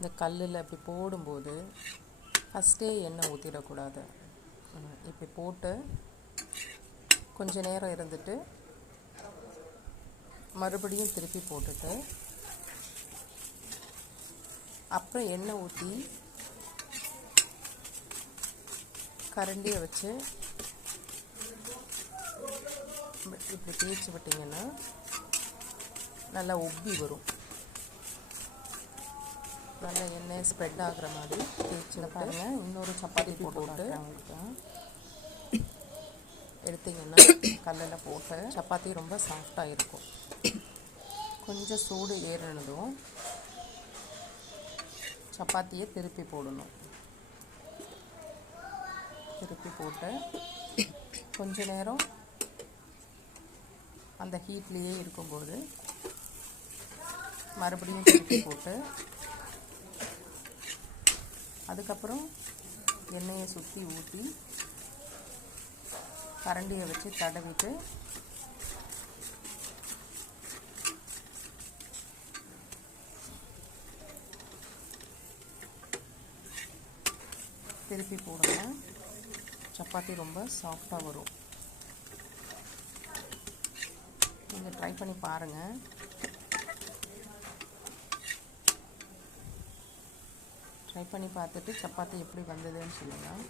இந்த கல்லில் இப்படி போடும்போது ஃபஸ்ட்டே எண்ணெய் ஊற்றிடக்கூடாது. இப்படி போட்டு கொஞ்ச நேரம் இருந்துட்டு மறுபடியும் திருப்பி போட்டுட்டு அப்புறம் எண்ணெய் ஊற்றி கரண்டியை வச்சு இப்படி தேய்ச்சி விட்டிங்கன்னா நல்லா உப்பி வரும். நல்லா எண்ணெய் ஸ்ப்ரெட் ஆகுற மாதிரி தேய்ச்சி பாருங்க. இன்னொரு சப்பாத்தி போட்டு எடுத்திங்கன்னா கல்லில் போட்டு சப்பாத்தி ரொம்ப சாஃப்டாக இருக்கும். கொஞ்சம் சூடு ஏறினதும் சப்பாத்தியை திருப்பி போடணும். திருப்பி போட்டு கொஞ்ச நேரம் அந்த ஹீட்லேயே இருக்கும்போது மறுபடியும் திருப்பி போட்டு அதுக்கப்புறம் எண்ணெயை சுற்றி ஊற்றி கரண்டியை வச்சு தடவிட்டு திருப்பி போடுங்க. சப்பாத்தி ரொம்ப சாஃப்டாக வரும். நீங்கள் ட்ரை பண்ணி பாருங்கள். ட்ரை பண்ணி பார்த்துட்டு சப்பாத்தி எப்படி வந்ததுன்னு சொல்லுங்கள்.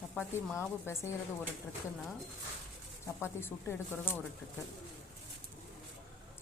சப்பாத்தி மாவு பிசைகிறது ஒரு ட்ரிக்குன்னா சப்பாத்தி சுட்டு எடுக்கிறதும் ஒரு ட்ரிக்கு.